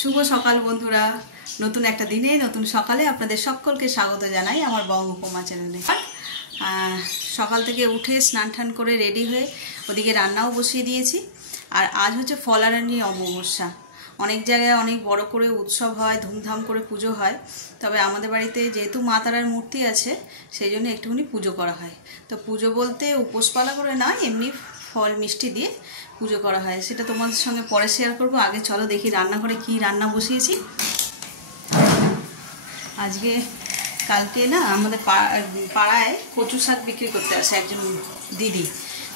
শুভ সকাল বন্ধুরা, নতুন একটা দিনে নতুন সকালে আপনাদের সকলকে স্বাগত জানাই আমার বঙ্গ উপমা চ্যানেলে। সকাল থেকে উঠে স্নান টান করে রেডি হয়ে ওদিকে রান্নাও বসিয়ে দিয়েছি। আর আজ হচ্ছে ফলারানী অমাবস্যা। অনেক জায়গায় অনেক বড় করে উৎসব হয়, ধুমধাম করে পুজো হয়। তবে আমাদের বাড়িতে যেহেতু মা তারার মূর্তি আছে সেই জন্য একটুখানি পুজো করা হয়। তো পুজো বলতে উপোস পালা করে নয়, এমনি ফল মিষ্টি দিয়ে পুজো করা হয়। সেটা তোমাদের সঙ্গে পরে শেয়ার করবো। আগে চলো দেখি রান্নাঘরে কি রান্না বসিয়েছি। আজকে কালকে না আমাদের পাড়ায় কচু শাক বিক্রি করতে আসে একজন দিদি।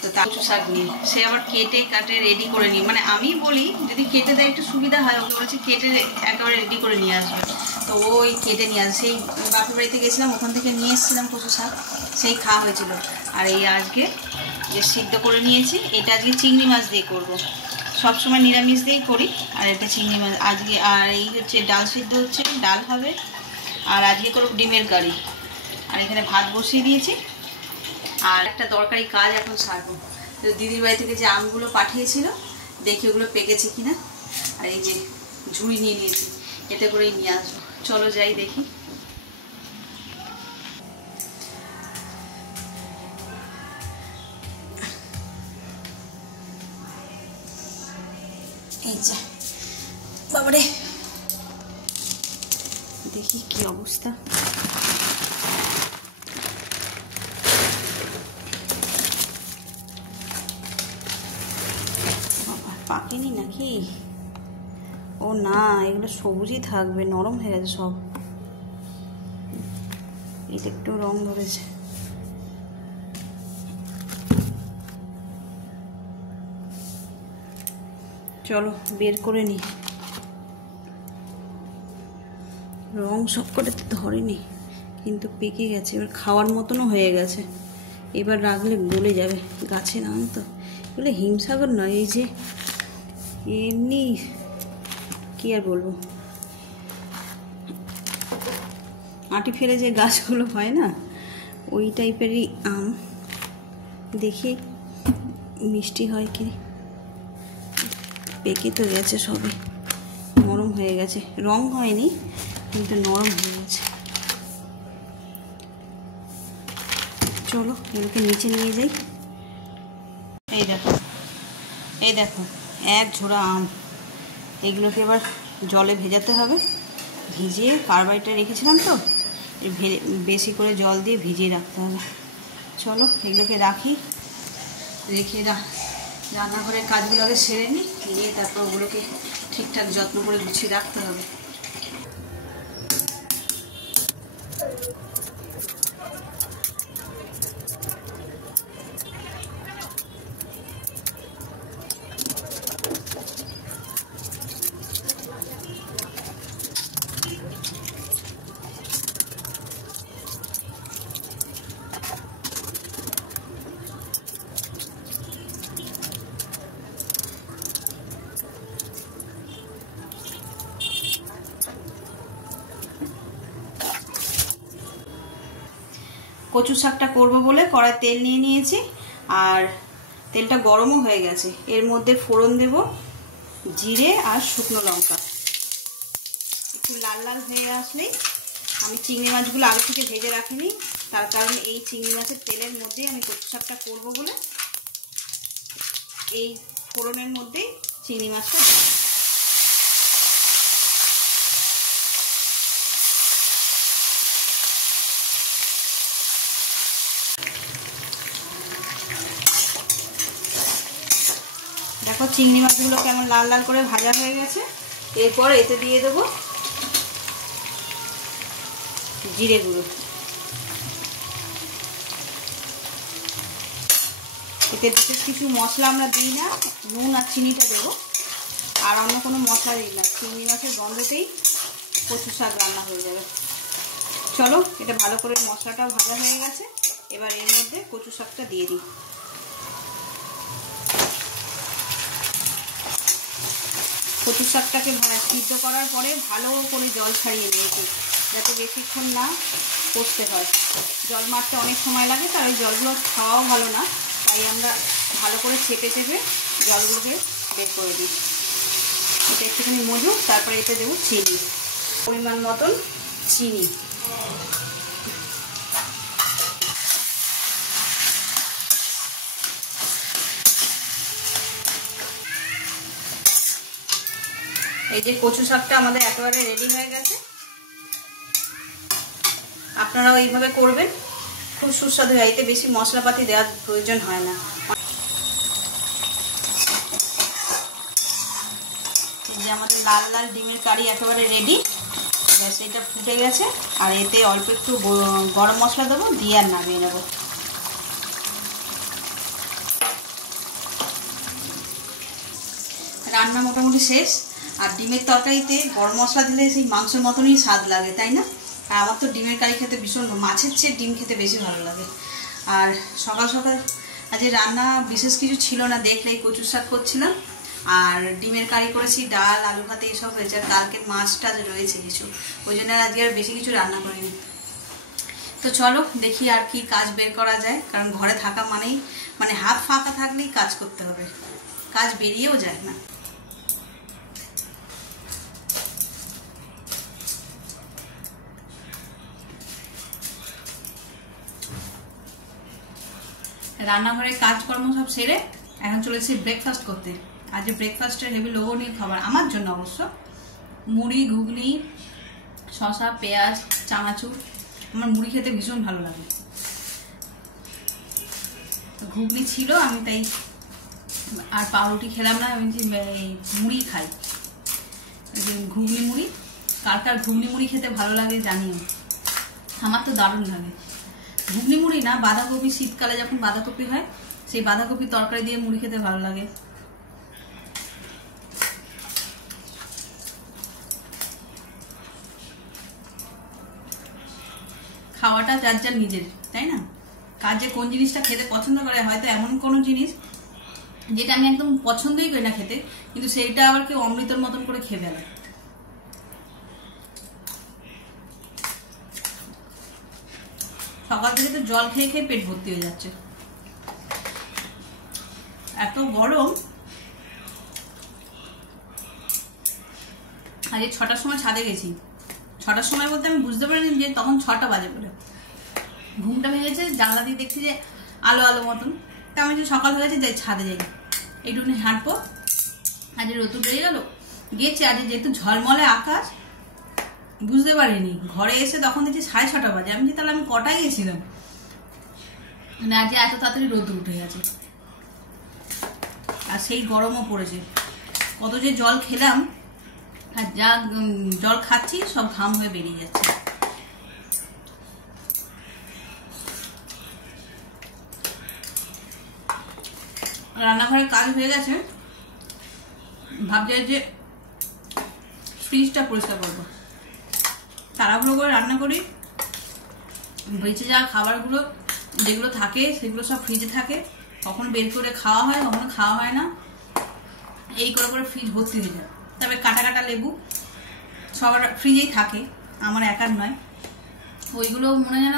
তো তার কচু শাক নিয়ে সে আবার কেটে কাটে রেডি করে নিই, মানে আমি বলি যদি কেটে দেয় একটু সুবিধা হয়, ওকে বলেছি কেটে একেবারে রেডি করে নিয়ে আসবে। তো ওই কেটে নিয়ে আসে। সেই বাপের বাড়িতে গেছিলাম, ওখান থেকে নিয়ে এসেছিলাম কচু শাক, সেই খাওয়া হয়েছিল। আর এই আজকে যে সিদ্ধ করে নিয়েছি, এটা আজকে চিংড়ি মাছ দিয়ে করবো। সবসময় নিরামিষ দিয়েই করি, আর এটা চিংড়ি মাছ আজকে। আর এই হচ্ছে ডাল সিদ্ধ হচ্ছে, ডাল হবে। আর আজকে করব ডিমের কারি। আর এখানে ভাত বসিয়ে দিয়েছি। আর একটা দরকারি কাজ এখন সারবো। তো দিদির বাড়ি থেকে যে আমগুলো পাঠিয়েছিল, দেখি ওগুলো পেকেছে কিনা। আর এই যে ঝুড়ি নিয়ে নিয়েছি, এতে করেই নিয়ে আসবো। চলো যাই দেখি। এই যে বাবারে, দেখি কি অবস্থা। পাকেনি নাকি? ও না, এগুলো সবুজই থাকবে, নরম হয়ে গেছে সব। এটা একটু রং ধরেছে। চলো বের করে নি। রং সব করে ধরেনি, কিন্তু পেকে গেছে। এবার খাওয়ার মতনও হয়ে গেছে। এবার রাখলে গলে যাবে। গাছের আম তো, এগুলো হিমসাগর নয়, এই যে এমনি কি আর বলবো, আটি ফেলে যে গাছগুলো হয় না, ওই টাইপেরই আম। দেখি মিষ্টি হয় কি। পেকে তো গেছে সবে, নরম হয়ে গেছে। রং হয়নি কিন্তু নরম হয়ে গেছে। চলো এগুলোকে নিচে নিয়ে যাই। এই দেখো, এই দেখো এক ঝোড়া আম। এগুলোকে এবার জলে ভেজাতে হবে। ভিজিয়ে কার্বাইডে রেখেছিলাম, তো বেশি করে জল দিয়ে ভিজিয়ে রাখতে হবে। চলো এগুলোকে রাখি, রেখে রান্নাঘরের কাজগুলো আগে সেরে নিই, নিয়ে তারপর ওগুলোকে ঠিকঠাক যত্ন করে গুছিয়ে রাখতে হবে। কচু শাকটা করবো বলে কড়াই তেল নিয়ে নিয়েছি, আর তেলটা গরমও হয়ে গেছে। এর মধ্যে ফোড়ন দেব জিরে আর শুকনো লঙ্কা। একটু লাল লাল হয়ে আসলেই, আমি চিংড়ি মাছগুলো আগে থেকে ভেজে রাখিনি, তার কারণ এই চিংড়ি মাছের তেলের মধ্যেই আমি কচু শাকটা করবো বলে এই ফোড়নের মধ্যেই চিংড়ি মাছটা। দেখো চিংড়ি মাছগুলো কেমন লাল লাল করে ভাজা হয়ে গেছে। এরপর এতে দিয়ে দেবো জিরে গুঁড়ো। এতে বিশেষ কিছু মশলা আমরা দিই না, নুন আর চিনিটা দেবো, আর অন্য কোনো মশলা দিই না। চিংড়ি মাছের গন্ধতেই কচু শাক রান্না হয়ে যাবে। চলো এটা ভালো করে, মশলাটাও ভাজা হয়ে গেছে। এবার এর মধ্যে কচু শাকটা দিয়ে দিই। কচু শাকটাকে সিদ্ধ করার পরে ভালো করে জল ছাড়িয়ে নিয়েছি, যাতে বেশিক্ষণ না কষতে হয়। জল মারতে অনেক সময় লাগে, তার ওই জলগুলো খাওয়াও ভালো না, তাই আমরা ভালো করে চেপে চেপে জলগুলোকে বের করে দিই। এটা একটুখানি মধু, তারপরে এটা দেবো চিনি, পরিমাণ মতন চিনি। এই যে কচু শাকটা আমাদের একেবারে রেডি হয়ে গেছে। আপনারাও এইভাবে করবেন, খুব সুস্বাদু হয়। এতে বেশি মশলাপাতি দেওয়ার প্রয়োজন হয় না। এই যে আমাদের লাল লাল ডিমের কারি একেবারে রেডি। ব্যাস, এটা ফুটে গেছে। আর এতে অল্প একটু গরম মশলা দেবো, দিয়ে আর নামিয়ে নেব। রান্না মোটামুটি শেষ। আর ডিমের তরকারিতে গরম মশলা দিলে সেই মাংসের মতনই স্বাদ লাগে, তাই না? আর আমার তো ডিমের কারি খেতে ভীষণ, মাছের চেয়ে ডিম খেতে বেশি ভালো লাগে। আর সকাল সকাল আজ রান্না বিশেষ কিছু ছিল না, দেখলেই কচুর শাক করছিলাম আর ডিমের কারি করেছি, ডাল আলু ভাতে এসব হয়েছে। আর কালকের মাছটা রয়েছে কিছু, ওই জন্য আজকে আর বেশি কিছু রান্না করিনি। তো চলো দেখি আর কি কাজ বের করা যায়, কারণ ঘরে থাকা মানেই মানে হাত ফাঁকা থাকলেই কাজ করতে হবে, কাজ বেরিয়েও যায় না। রান্নাঘরের কাজকর্ম সব সেরে এখন চলেছি ব্রেকফাস্ট করতে। আজ ব্রেকফাস্টের হেভি লোভনীয় খাবার আমার জন্য অবশ্য, মুড়ি, ঘুগনি, শসা, পেঁয়াজ, চানাচুর। আমার মুড়ি খেতে ভীষণ ভালো লাগে। ঘুগনি ছিল, আমি তাই আর পাউরুটি খেলাম না, আমি মুড়ি খাই, ঘুগনি মুড়ি। কার কার ঘুগনি মুড়ি খেতে ভালো লাগে জানিও, আমার তো দারুণ লাগে। ঘুগনি মুড়ি না, বাঁধাকপি, শীতকালে যখন বাঁধাকপি হয় সেই বাঁধাকপি তরকারি দিয়ে মুড়ি খেতে ভালো লাগে। খাওয়াটা যার যার নিজের, তাই না? কার যে কোন জিনিসটা খেতে পছন্দ করে, হয়তো এমন কোনো জিনিস যেটা আমি একদম পছন্দই করি না খেতে, কিন্তু সেইটা আবার কেউ অমৃতর মতন করে খেয়ে ফেলে। সকাল থেকে তো জল খেয়ে খেয়ে পেট ভর্তি হয়ে যাচ্ছে, এত গরম। আজ 6টার সময় ছাদে গেছি। 6টার সময় বলতে আমি বুঝতে পারিনি যে তখন 6টা বাজে বলে। ঘুমটা ভেঙেছে, জানলা দিয়ে দেখছি যে আলো আলো মতন। তা আমি যে সকাল হয়েছে যাই ছাদে যাই, এইটুকুনি হাঁটবো। আজ রোদ বেরিয়ে গেল, গেছি। আজ যেহেতু ঝলমলে আকাশ, বুঝতে পারিনি। ঘরে এসে তখন দেখছি 6:30 বাজে। আমি তাহলে আমি কটায় গেছিলাম, মানে আজ এত তাড়াতাড়ি রোদ উঠে গেছে। আর সেই গরমও পড়েছে। কত যে জল খেলাম, আর যা জল খাচ্ছি সব ঘাম হয়ে বেরিয়ে যাচ্ছে। রান্নাঘরের কাজ হয়ে গেছে, ভাবছি যে ফ্রিজটা পরিষ্কার করবো। তাড়াহুড়ো করে রান্না করি, বেঁচে যাওয়া খাবারগুলো যেগুলো থাকে সেগুলো সব ফ্রিজে থাকে, কখনো বের করে খাওয়া হয়, কখনো খাওয়া হয় না। এই করে করে ফ্রিজ ভর্তি হয়ে যায়। তবে কাটা কাটা লেবু সবার ফ্রিজেই থাকে, আমার একার নয়। ওইগুলো মনে যেন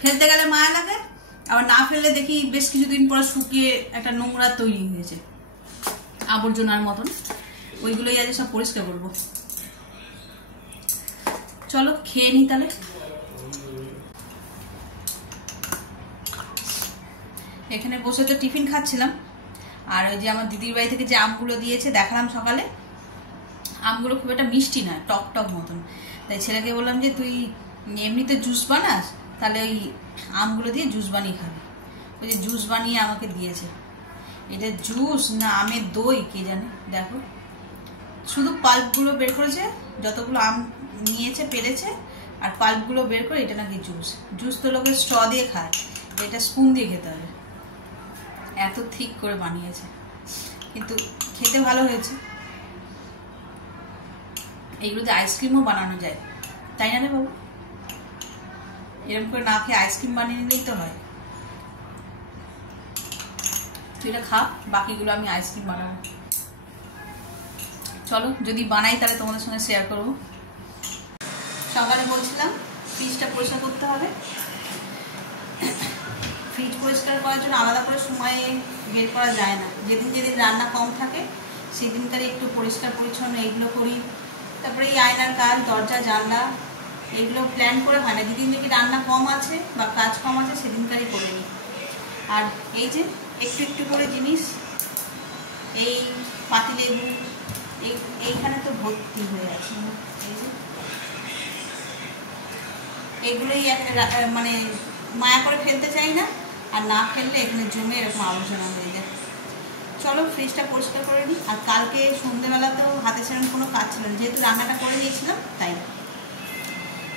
ফেলতে গেলে মায়া লাগে, আবার না ফেললে দেখি বেশ কিছুদিন পরে শুকিয়ে একটা নোংরা তৈরি হয়েছে, আবর্জনার মতন। ওইগুলোই আজ সব পরিষ্কার করবো। চলো খেয়ে নিই তাহলে। এখানে বসে তো টিফিন খাচ্ছিলাম, আর ওই যে আমার দিদির বাড়ি থেকে যে আমগুলো দিয়েছে দেখালাম সকালে, আমগুলো খুব একটা মিষ্টি না, টক টক মতন। তাই ছেলেকে বললাম যে তুই এমনিতে জুস বানাস, তাহলে ওই আমগুলো দিয়ে জুস বানিয়ে খাবি। ওই যে জুস বানিয়ে আমাকে দিয়েছে। এটা জুস না আমের দই কে জানে। দেখো শুধু পাল্পগুলো বের করেছে, যতগুলো আম নিয়েছে পেরেছে, আর পাল্পগুলো বের করে এটা নাকি জুস। জুস তো লোকে স্ট্র দিয়ে খায়, এটা স্পুন দিয়ে খেতে হবে। এত ঠিক করে বানিয়েছে, কিন্তু খেতে ভালো হয়েছে। এইগুলোতে আইসক্রিমও বানানো যায়, তাই না রে বাবু? এরকম করে না খেয়ে আইসক্রিম বানিয়ে নিলেই তো হয়। তুই এটা খা, বাকিগুলো আমি আইসক্রিম বানাবো। চলো যদি বানাই তাহলে তোমাদের সঙ্গে শেয়ার করবো। সকালে বলছিলাম ফ্রিজটা পরিষ্কার করতে হবে। ফ্রিজ পরিষ্কার করার জন্য আলাদা করে সময় বের করা যায় না। যেদিন যেদিন রান্না কম থাকে সেদিনকার একটু পরিষ্কার পরিচ্ছন্ন এইগুলো করি। তারপরে এই আয়নার কাজ, দরজা জানলা এইগুলো প্ল্যান করে হয় না। যেদিন দেখি রান্না কম আছে বা কাজ কম আছে সেদিনকারই করে নিই। আর এই যে একটু একটু করে জিনিস, এই পাতিলেবু এইখানে তো ভর্তি হয়ে আছে, এই যে এগুলোই একটা মানে মায়া করে ফেলতে চাই না, আর না ফেললে এখানে জমে এরকম আলোচনা হয়ে যায়। চলো ফ্রিজটা পরিষ্কার করে নিই। আর কালকে সন্ধ্যেবেলাতেও হাতে সেরকম কোনো কাজ ছিল না, যেহেতু রান্নাটা করে নিয়েছিলাম তাই।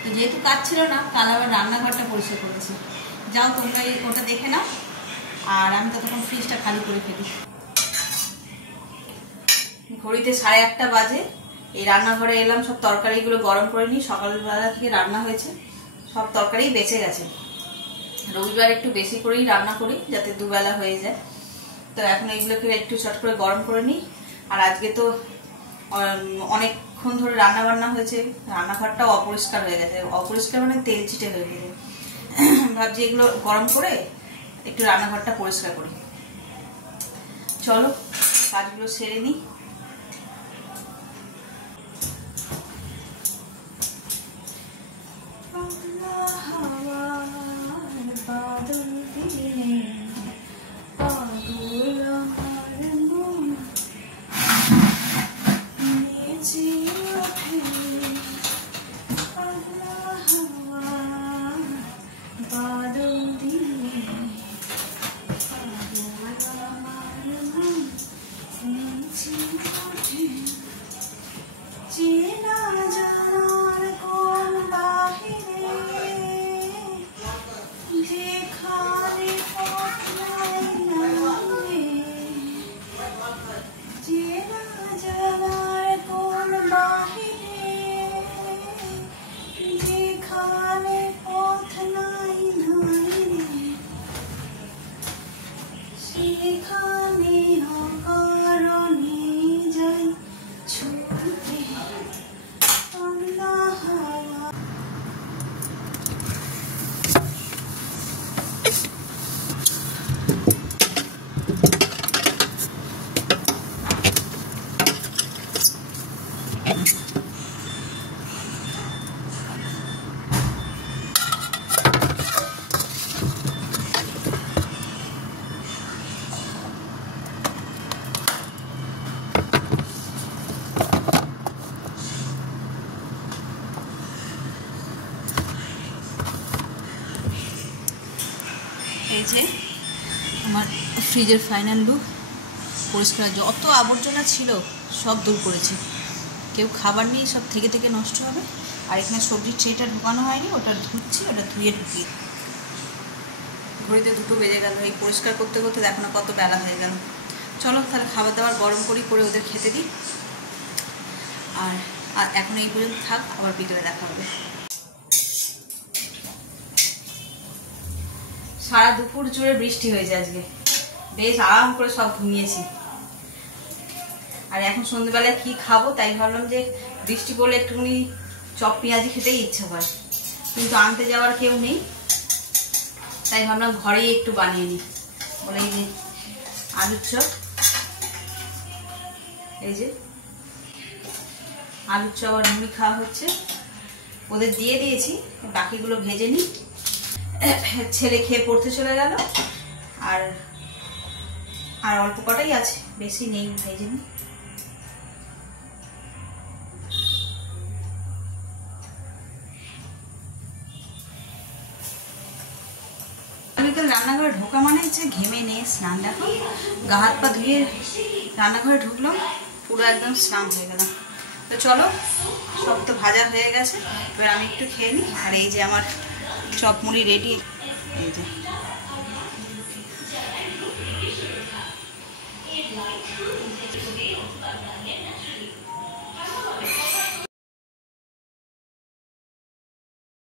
তো যেহেতু কাজ ছিল না, কাল আবার রান্নাঘরটা পরিষ্কার করেছি। যাও তোমরা ওটা দেখে নাও, আর আমি ততক্ষণ ফ্রিজটা খালি করে ফেলি। ঘড়িতে 8:30 বাজে। এই রান্নাঘরে এলাম, সব তরকারিগুলো গরম করে নিই। সকালবেলা থেকে রান্না হয়েছে, সব তরকারি বেঁচে গেছে। রবিবার একটু বেশি করেই রান্না করি যাতে দুবেলা হয়ে যায়। তো এখন এইগুলোকে একটু চট করে গরম করে নিই। আর আজকে তো অনেকক্ষণ ধরে রান্না বান্না হয়েছে, রান্নাঘরটাও অপরিষ্কার হয়ে গেছে। অপরিষ্কার মানে তেল ছিটে হয়ে গেছে। ভাবছি এগুলো গরম করে একটু রান্নাঘরটা পরিষ্কার করি। চলো কাজগুলো সেরে নিই। এই যে আমার ফ্রিজের ফাইনাল লুক। পরিষ্কার, যত আবর্জনা ছিল সব দূর করেছি। কেউ খাবার নিয়ে সব থেকে থেকে নষ্ট হবে। আর এখানে সবজির ট্রেটা ঢুকানো হয়নি, ওটা ধুচ্ছি, ওটা ধুয়ে ঢুকিয়ে। ঘড়িতে 2টো বেজে গেল। এই পরিষ্কার করতে করতে দেখো না কত বেলা হয়ে গেল। চলো তাহলে খাবার দাবার গরম করি, করে ওদের খেতে দিই। আর এখন এই পর্যন্ত থাক, আবার বিকেলে দেখা হবে। সারা দুপুর জুড়ে বৃষ্টি হয়েছে আজকে, বেশ আরাম করে সব ঘুমিয়েছি। আর এখন সন্ধ্যেবেলায় কি খাবো তাই ভাবলাম যে বৃষ্টি পড়লে একটুখানি চপ পেঁয়াজি খেতেই ইচ্ছা করে, কিন্তু আনতে যাওয়ার কেউ নেই, তাই ভাবলাম ঘরেই একটু বানিয়ে নিই বলে এই যে আলুর চপ। এই যে আলুর চপ আর মুড়ি খাওয়া হচ্ছে। ওদের দিয়ে দিয়েছি, বাকিগুলো ভেজে নিই। ছেলে খেয়ে পড়তে চলে গেল, আর অল্প কটাই আছে, বেশি নেই, ভেজে নিই। বিকেল রান্নাঘরে ঢোকা মানে হচ্ছে ঘেমে নিয়ে স্নান। দেখো গা হাত পা ধুয়ে রান্নাঘরে ঢুকলাম, পুরো একদম স্নান হয়ে গেলাম। তো চলো, সব তো ভাজা হয়ে গেছে, এবার আমি একটু খেয়ে নিই। আর এই যে আমার চপ মুড়ি রেডি। এই যে